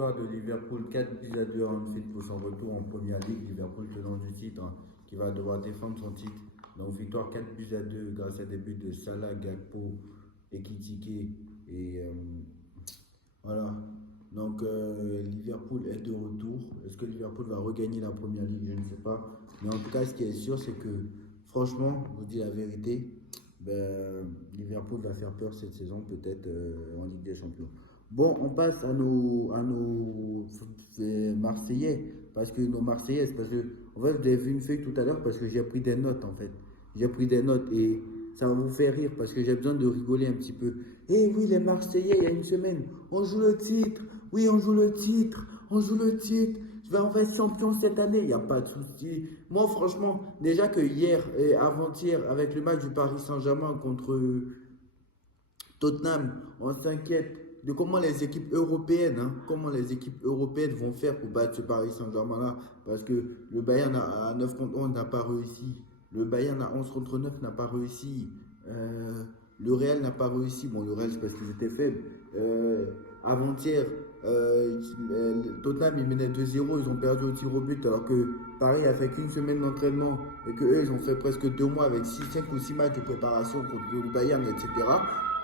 victoire de Liverpool 4-2 à Anfield pour son retour en Première Ligue. Liverpool tenant du titre, hein, qui va devoir défendre son titre. Donc victoire 4-2 grâce à des buts de Salah, Gakpo, Ekitike et voilà. Donc Liverpool est de retour. Est-ce que Liverpool va regagner la Première Ligue? Je ne sais pas. Mais en tout cas, ce qui est sûr, c'est que franchement, je vous dis la vérité, Liverpool va faire peur cette saison, peut-être en Ligue des Champions. Bon, on passe à nos Marseillais, parce que nos Marseillaises, parce que en fait, vous avez vu une feuille tout à l'heure, parce que j'ai pris des notes en fait. J'ai pris des notes et ça va vous faire rire, parce que j'ai besoin de rigoler un petit peu. Eh oui, les Marseillais, il y a une semaine, on joue le titre, oui, on joue le titre, on joue le titre. On va être champion cette année, il n'y a pas de souci. Moi, franchement, déjà que hier et avant-hier, avec le match du Paris Saint-Germain contre Tottenham, on s'inquiète de comment les équipes européennes, vont faire pour battre ce Paris Saint-Germain-là. Parce que le Bayern à 9 contre 11 n'a pas réussi. Le Bayern à 11 contre 9 n'a pas réussi. Le Real n'a pas réussi. Bon, le Real, c'est parce qu'ils étaient faibles. Avant-hier, Tottenham, ils menaient 2-0. Ils ont perdu au tir au but. Alors que Paris a fait qu'une semaine d'entraînement. Et qu'eux, ils ont fait presque 2 mois avec 5 ou 6 matchs de préparation contre le Bayern, etc.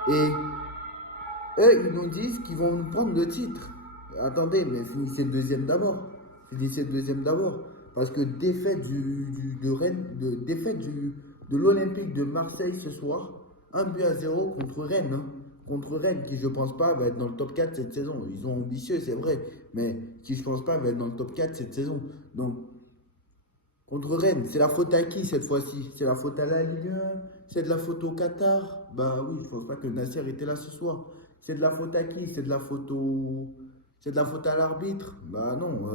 Et eux, ils nous disent qu'ils vont nous prendre le titre. Attendez, mais finissez le deuxième d'abord. Finissez le deuxième d'abord. Parce que défaite de Rennes, de l'Olympique de Marseille ce soir, 1-0 contre Rennes. Hein. Contre Rennes, qui je pense pas va être dans le top 4 cette saison. Ils sont ambitieux, c'est vrai, mais qui je pense pas va être dans le top 4 cette saison. Donc, contre Rennes, c'est la faute à qui cette fois-ci? C'est la faute à la Ligue 1? C'est de la faute au Qatar? Bah oui, il ne faut pas que Nasser était là ce soir. C'est de la faute à qui? C'est de la faute à l'arbitre? Bah non.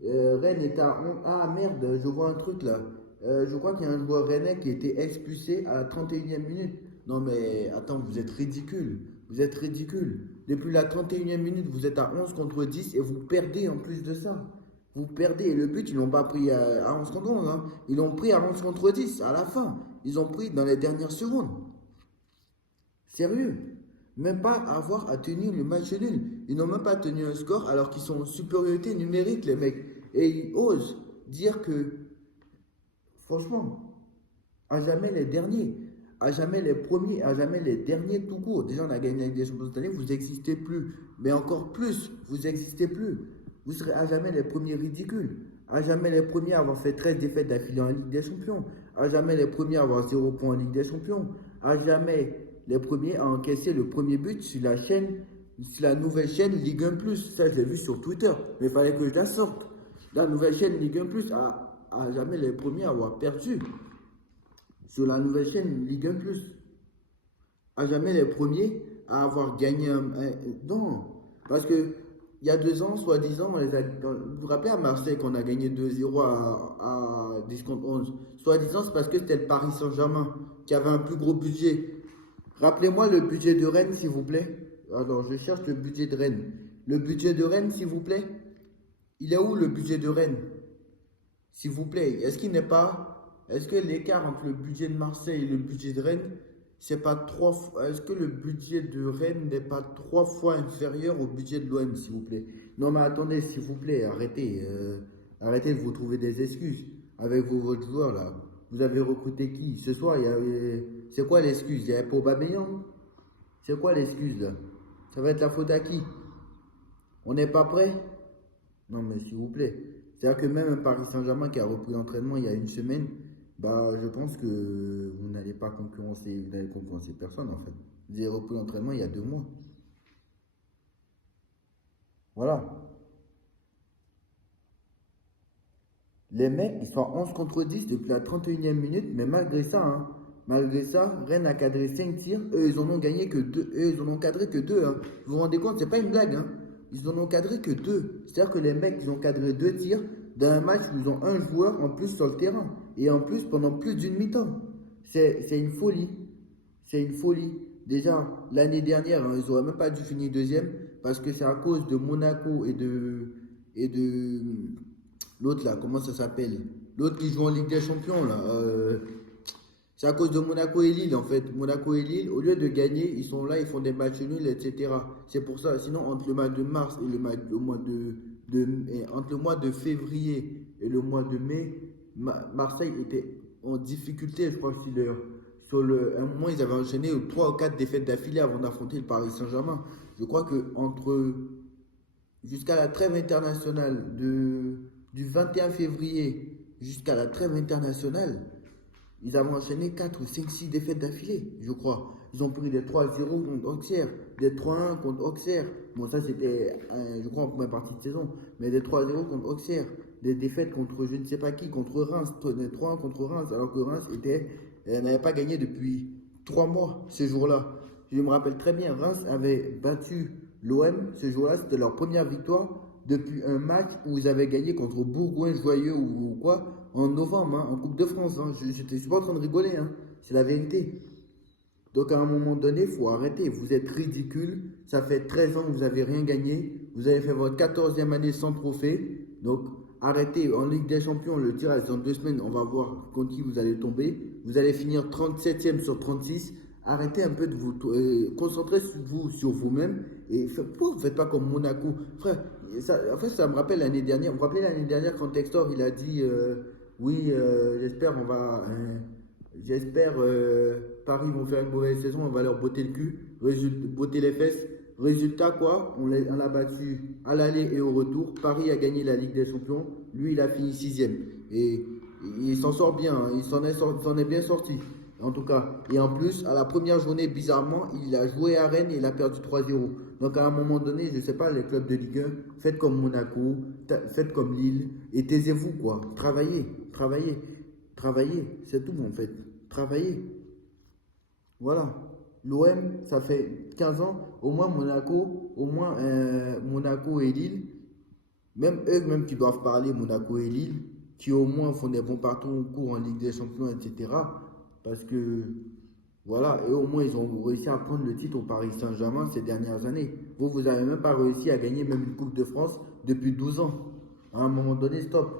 Rennes est à... Ah merde, je vois un truc là. Je crois qu'il y a un joueur rennais qui a été expulsé à la 31e minute. Non mais attends, vous êtes ridicule. Vous êtes ridicule. Depuis la 31e minute, vous êtes à 11 contre 10 et vous perdez en plus de ça. Vous perdez. Et le but, ils ne l'ont pas pris à 11 contre 11. Hein. Ils l'ont pris à 11 contre 10 à la fin. Ils ont pris dans les dernières secondes. Sérieux. Même pas avoir à tenir le match nul. Ils n'ont même pas tenu un score alors qu'ils sont en supériorité numérique, les mecs. Et ils osent dire que, franchement, à jamais les derniers, à jamais les premiers, à jamais les derniers tout court. Déjà, on a gagné avec des champions cette année, vous n'existez plus. Mais encore plus, vous n'existez plus. Vous serez à jamais les premiers ridicules. À jamais les premiers à avoir fait 13 défaites d'affilée en Ligue des Champions. À jamais les premiers à avoir 0 points en Ligue des Champions. À jamais les premiers à encaisser le premier but sur la chaîne, sur la nouvelle chaîne Ligue 1+. Ça, je l'ai vu sur Twitter. Mais il fallait que je la sorte. La nouvelle chaîne Ligue 1+, à jamais les premiers à avoir perdu sur la nouvelle chaîne Ligue 1+. À jamais les premiers à avoir gagné non, parce que il y a 2 ans, soi-disant, vous vous rappelez à Marseille qu'on a gagné 2-0 à 10 contre 11. Soi-disant, c'est parce que c'était le Paris Saint-Germain qui avait un plus gros budget. Rappelez-moi le budget de Rennes, s'il vous plaît. Alors, je cherche le budget de Rennes. Le budget de Rennes, s'il vous plaît. Il est où le budget de Rennes? S'il vous plaît. Est-ce que l'écart entre le budget de Marseille et le budget de Rennes, c'est pas 3 fois, est-ce que le budget de Rennes n'est pas 3 fois inférieur au budget de l'OM, s'il vous plaît? Non, mais attendez, s'il vous plaît, arrêtez. Arrêtez de vous trouver des excuses avec votre joueur là. Vous avez recruté qui? Ce soir, il y avait. C'est quoi l'excuse? Il n'y avait pas Aubameyang? C'est quoi l'excuse là? Ça va être la faute à qui? On n'est pas prêt? Non, mais s'il vous plaît. C'est-à-dire que même un Paris Saint-Germain qui a repris l'entraînement il y a une semaine, bah, je pense que vous n'allez pas concurrencer, personne en fait. Vous avez repris l'entraînement il y a 2 mois. Voilà. Les mecs, ils sont à 11 contre 10 depuis la 31e minute, mais malgré ça, Rennes a cadré 5 tirs. Eux, ils en ont gagné que 2. Eux, ils en ont cadré que 2. Hein. Vous vous rendez compte, c'est pas une blague. Hein. Ils en ont cadré que 2. C'est-à-dire que les mecs, ils ont cadré 2 tirs dans un match où ils ont un joueur en plus sur le terrain. Et en plus, pendant plus d'une mi-temps. C'est une folie. C'est une folie. Déjà, l'année dernière, hein, ils n'auraient même pas dû finir deuxième parce que c'est à cause de Monaco et de l'autre là, comment ça s'appelle? L'autre qui joue en Ligue des Champions là. C'est à cause de Monaco et Lille, en fait. Monaco et Lille, au lieu de gagner, ils sont là, ils font des matchs nuls, etc. C'est pour ça. Sinon, entre le mois de mars et le mois entre le mois de février et le mois de mai, Marseille était en difficulté, je crois que c'est d'ailleurs. À un moment, ils avaient enchaîné 3 ou 4 défaites d'affilée avant d'affronter le Paris Saint-Germain. Je crois que jusqu'à la trêve internationale du 21 février jusqu'à la trêve internationale, ils avaient enchaîné 4 ou 5, 6 défaites d'affilée, je crois. Ils ont pris des 3-0 contre Auxerre, des 3-1 contre Auxerre. Bon, ça c'était, je crois, en première partie de saison. Mais des 3-0 contre Auxerre, des défaites contre je ne sais pas qui, contre Reims, des 3-1 contre Reims, alors que Reims n'avait pas gagné depuis 3 mois ce jour-là. Je me rappelle très bien, Reims avait battu l'OM ce jour-là, c'était leur première victoire depuis un match où ils avaient gagné contre Bourgoin-Joyeux ou quoi, en novembre, hein, en Coupe de France. Hein. Je ne suis pas en train de rigoler, hein. C'est la vérité. Donc à un moment donné, il faut arrêter. Vous êtes ridicule. Ça fait 13 ans que vous n'avez rien gagné. Vous avez fait votre 14e année sans trophée. Donc arrêtez. En Ligue des Champions, le tirage dans 2 semaines, on va voir contre qui vous allez tomber. Vous allez finir 37e sur 36. Arrêtez un peu de vous concentrer sur vous-même. Et pourquoi vous ne faites pas comme Monaco? Frère, en fait, ça me rappelle l'année dernière. Vous vous rappelez l'année dernière quand Textor, il a dit oui, j'espère on va... j'espère Paris vont faire une mauvaise saison, on va leur botter le cul, botter les fesses. Résultat quoi? On l'a battu à l'aller et au retour. Paris a gagné la Ligue des Champions. Lui, il a fini 6e. Et il s'en sort bien, hein. Il s'en est bien sorti. En tout cas. Et en plus, à la première journée, bizarrement, il a joué à Rennes et il a perdu 3-0. Donc à un moment donné, je ne sais pas, les clubs de Ligue 1, faites comme Monaco, faites comme Lille, et taisez-vous quoi. Travaillez, travaillez, travaillez. C'est tout en fait. Travaillez. Voilà. L'OM, ça fait 15 ans, au moins Monaco et Lille, même eux même qui doivent parler, Monaco et Lille, qui au moins font des bons parcours en Ligue des Champions, etc. Parce que, voilà, et au moins ils ont réussi à prendre le titre au Paris Saint-Germain ces dernières années. Vous n'avez même pas réussi à gagner même une Coupe de France depuis 12 ans. À un moment donné, stop.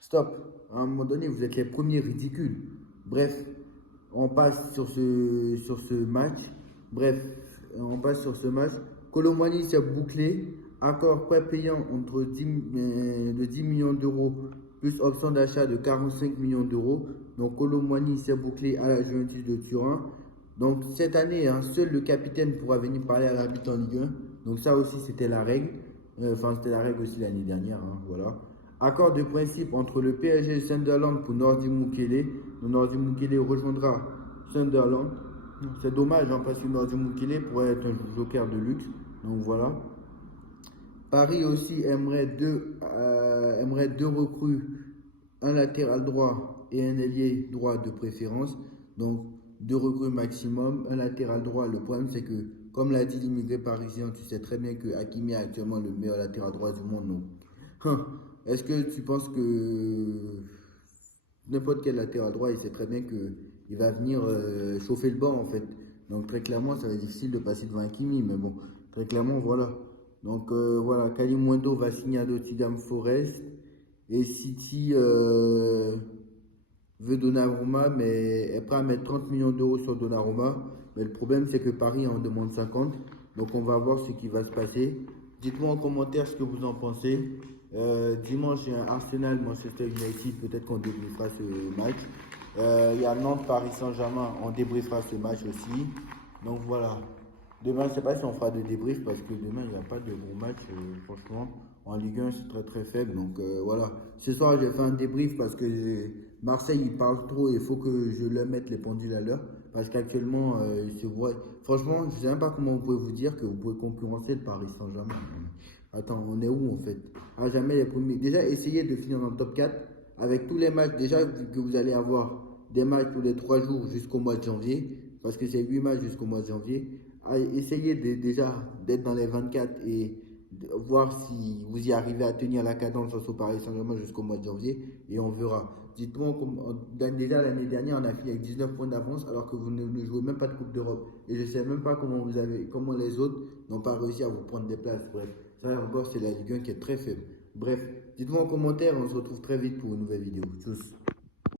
Stop. À un moment donné, vous êtes les premiers ridicules. Bref, on passe sur ce match. Bref, on passe sur ce match. Colomani s'est bouclé. Accord prêt payant de 10 millions d'euros plus option d'achat de 45 millions d'euros. Donc Colomani s'est bouclé à la Juventus de Turin. Donc cette année, hein, seul le capitaine pourra venir parler à l'arbitre en Ligue 1. Donc ça aussi, c'était la règle. Enfin, c'était la règle aussi l'année dernière. Hein, voilà. Accord de principe entre le PSG et Sunderland pour Nordi Mukele. Nordi Mukele rejoindra Sunderland. C'est dommage hein, parce que Nordi Mukele pourrait être un joker de luxe. Donc voilà. Paris aussi aimerait deux recrues, un latéral droit et un ailier droit de préférence. Donc 2 recrues maximum, un latéral droit. Le problème c'est que, comme l'a dit l'immigré parisien, tu sais très bien que Hakimi est actuellement le meilleur latéral droit du monde. Donc, est-ce que tu penses que n'importe quel latéral droit, il sait très bien qu'il va venir chauffer le banc en fait. Donc très clairement, ça va être difficile de passer devant Hakimi, mais bon, très clairement, voilà. Donc voilà, Kalimundo va signer à Nottingham Forest et City veut Donnarumma, mais est prêt à mettre 30 millions d'euros sur Donnarumma. Mais le problème, c'est que Paris en demande 50. Donc on va voir ce qui va se passer. Dites-moi en commentaire ce que vous en pensez. Dimanche, il y a un Arsenal-Manchester United. Peut-être qu'on débriefera ce match. Il y a Nantes-Paris Saint-Germain. On débriefera ce match aussi. Donc voilà. Demain, je ne sais pas si on fera de débrief parce que demain, il n'y a pas de gros match. Franchement, en Ligue 1, c'est très très faible. Donc voilà. Ce soir, j'ai fait un débrief parce que Marseille, il parle trop et il faut que je leur mette les pendules à l'heure. Parce qu'actuellement, franchement, je ne sais même pas comment vous pouvez vous dire que vous pouvez concurrencer le Paris Saint-Germain. Attends, on est où en fait? À jamais les premiers. Déjà, essayez de finir dans le top 4 avec tous les matchs. Déjà, que vous allez avoir des matchs tous les 3 jours jusqu'au mois de janvier. Parce que c'est 8 matchs jusqu'au mois de janvier. Essayez déjà d'être dans les 24 et voir si vous y arrivez à tenir la cadence face au Paris Saint-Germain jusqu'au mois de janvier et on verra. Dites-moi, déjà l'année dernière, on a fini avec 19 points d'avance alors que vous ne jouez même pas de Coupe d'Europe. Et je ne sais même pas comment les autres n'ont pas réussi à vous prendre des places. Bref, ça encore, c'est la Ligue 1 qui est très faible. Bref, dites-moi en commentaire, on se retrouve très vite pour une nouvelle vidéo. Tchuss.